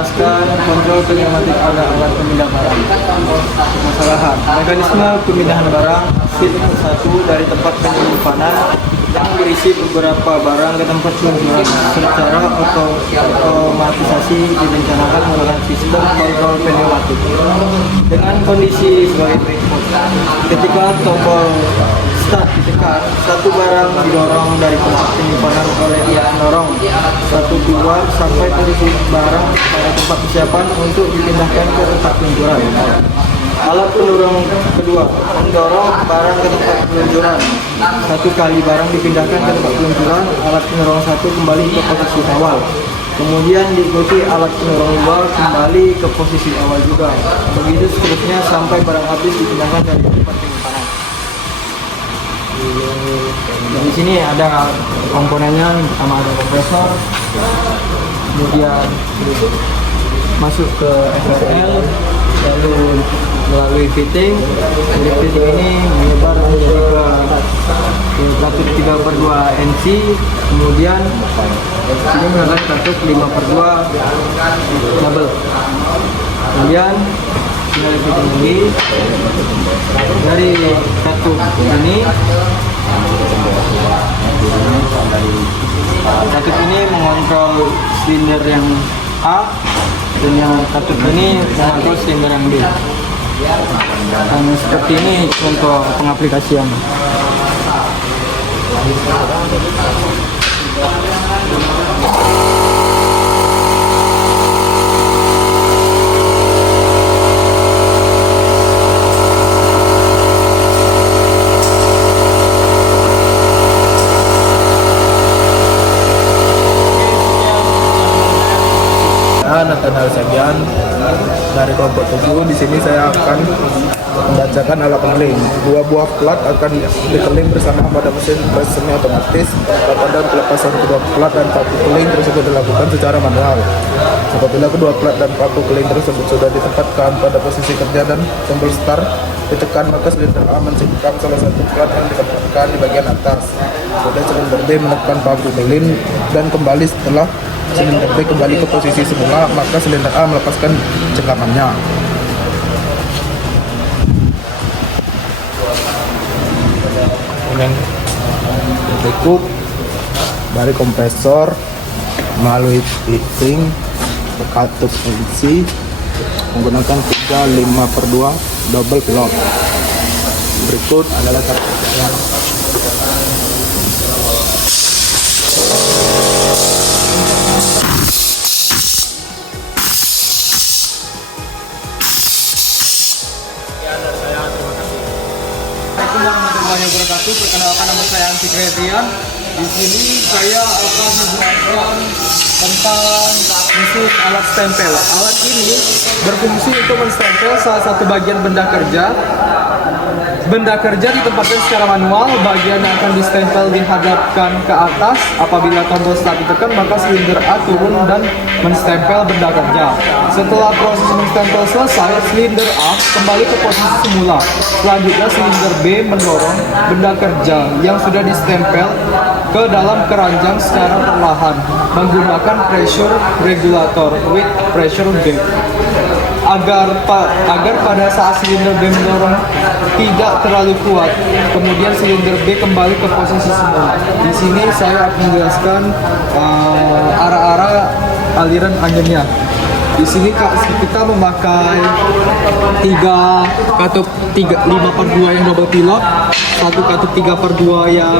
menjelaskan kontrol pneumatik pada alat pemindah barang. Permasalahan mekanisme pemindahan barang sheet 1 dari tempat penyimpanan yang berisi beberapa barang ke tempat peluncuran secara otomatisasi direncanakan menggunakan sistem kontrol pneumatik dengan kondisi sebagai berikut. Ketika tombol start ditekan, satu barang didorong dari tempat penyimpanan oleh pendorong satu keluar sampai posisi barang pada tempat persiapan untuk dipindahkan ke tempat peluncuran. Alat pendorong kedua mendorong barang ke tempat peluncuran. Satu kali barang dipindahkan ke tempat peluncuran, alat pendorong satu kembali ke posisi awal. Kemudian diikuti alat pendorong dua kembali ke posisi awal juga. Begitu seterusnya sampai barang habis dipindahkan dari tempat penyimpanan. Di sini ada komponennya, pertama ada kompresor, kemudian masuk ke FRL, lalu melalui fitting. Dari fitting ini menyebar menjadi ke katup 3/2 NC, kemudian ini menggunakan katup 5/2 double. Kemudian dari fitting ini, dari katup ini, katup ini mengontrol silinder yang A, dan yang katup ini mengontrol silinder yang B. Dan seperti ini untuk pengaplikasian. Nathanael Sabian dari kelompok 7. Di sini saya akan membacakan alat keling. 2 buah plat akan dikeling bersama pada mesin pres semi otomatis. Pada pelepasan kedua plat dan paku keling tersebut dilakukan secara manual. Apabila kedua plat dan paku keling tersebut sudah ditempatkan pada posisi kerja dan tombol start ditekan, maka silinder A menciptakan salah satu plat yang ditempatkan di bagian atas. Kemudian silinder B menekan paku keling dan kembali. Setelah silinder B kembali ke posisi semula, maka silinder A melepaskan cengkamannya. Kemudian berikut dari kompresor melalui fitting ke katup NC menggunakan 3/5/2 double pilot. Berikut adalah cara kerjanya. Assalamualaikum warahmatullahi wabarakatuh. Perkenalkan, nama saya Anti Kreatian. Di sini saya akan menjelaskan tentang mesin alat stempel. Alat ini berfungsi untuk menstempel salah satu bagian benda kerja. Benda kerja ditempatkan secara manual, bagian yang akan distempel dihadapkan ke atas. Apabila tombol start ditekan, maka silinder A turun dan menstempel benda kerja. Setelah proses menstempel selesai, silinder A kembali ke posisi semula. Selanjutnya silinder B mendorong benda kerja yang sudah distempel ke dalam keranjang secara perlahan menggunakan pressure regulator with pressure gauge. Agar pada saat silinder B mendorong tidak terlalu kuat, kemudian silinder B kembali ke posisi semula. Di sini saya akan menjelaskan arah-arah aliran anginnya. Di sini kita memakai 3 katup 5/2 yang double pilot, 1 katup 3/2 yang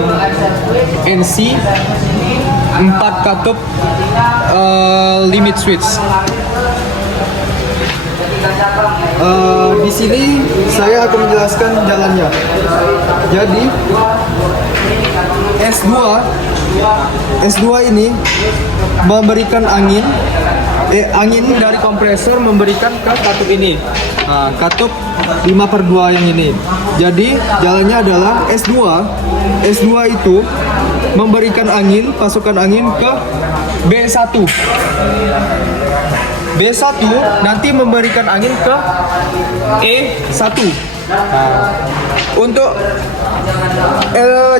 NC, 4 katup limit switch. Di sini saya akan menjelaskan jalannya. Jadi S2 ini memberikan angin dari kompresor memberikan ke katup ini. Katup 5/2 yang ini. Jadi jalannya adalah S2 itu memberikan angin, pasukan angin ke B1. B1 nanti memberikan angin ke E1. Untuk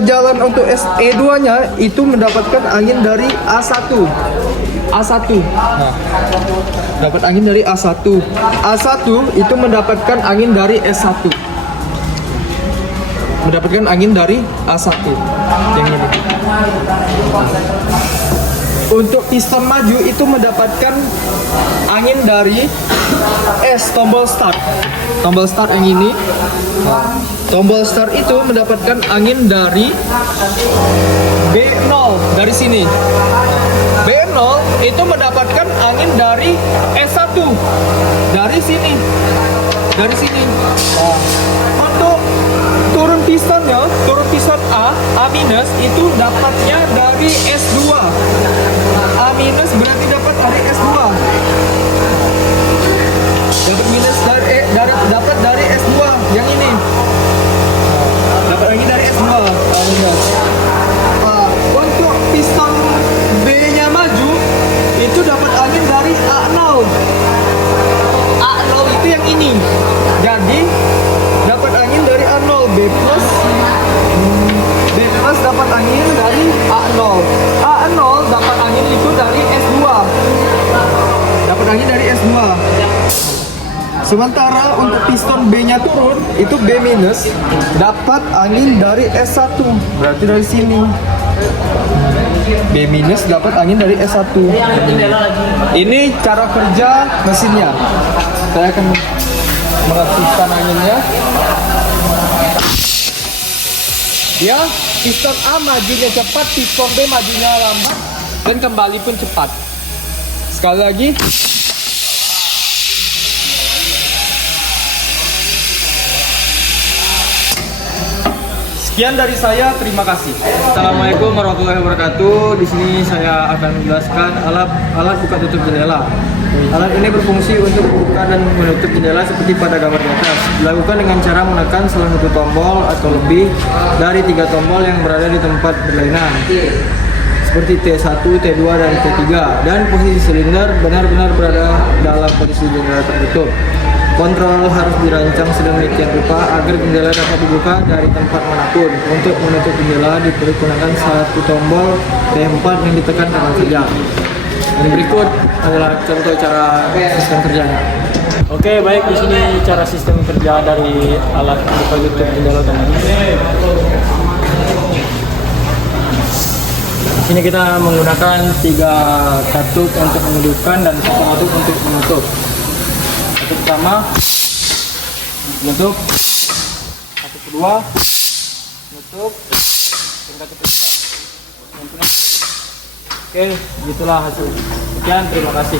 jalan untuk E2 nya itu mendapatkan angin dari A1. A1. Nah, dapat angin dari A1. A1 itu mendapatkan angin dari S1. Mendapatkan angin dari A1 yang ini. Untuk piston maju itu mendapatkan angin dari S, tombol start. Tombol start yang ini. Tombol start itu mendapatkan angin dari B0 dari sini. B0 itu mendapatkan angin dari S1 dari sini. Dari sini. Untuk turun pistonnya, turun piston A minus itu dapatnya dari S2. A minus berarti dapat dari S2. Dapat minus dapat dari S2 yang ini. Dapat lagi dari S2. Untuk piston B-nya maju itu dapat angin dari A0. A0 itu yang ini. Jadi dapat angin dari A0. B plus dapat angin dari A0. A0 dapat angin itu dari S2. Dapat angin dari S2. Sementara untuk piston B-nya turun, itu B minus dapat angin dari S1. Berarti dari sini. B minus dapat angin dari S1. Ini cara kerja mesinnya. Saya akan mengaktifkan anginnya. Ya, piston A majunya cepat, piston B majunya lambat, dan kembali pun cepat. Sekali lagi. Sekian dari saya, terima kasih. Assalamualaikum warahmatullahi wabarakatuh. Di sini saya akan menjelaskan alat buka tutup jendela. Alat ini berfungsi untuk membuka dan menutup jendela seperti pada gambar di atas. Dilakukan dengan cara menekan salah satu tombol atau lebih dari 3 tombol yang berada di tempat berlainan, seperti T1, T2, dan T3. Dan posisi silinder benar-benar berada dalam posisi jendela tertutup. Kontrol harus dirancang sedemikian rupa agar jendela dapat dibuka dari tempat manapun. Untuk menutup jendela dipergunakan satu tombol T4 yang ditekan kanan saja. Dan berikut adalah contoh cara sistem kerjanya. Oke, baik, di sini cara sistem kerja dari alat buka tutup jendela otomatis. Di sini kita menggunakan 3 katup untuk menghidupkan dan 1 katup untuk menutup. Katup pertama menutup, katup kedua menutup, dan katup ketiga. Oke, gitulah hasil. Sekian, terima kasih.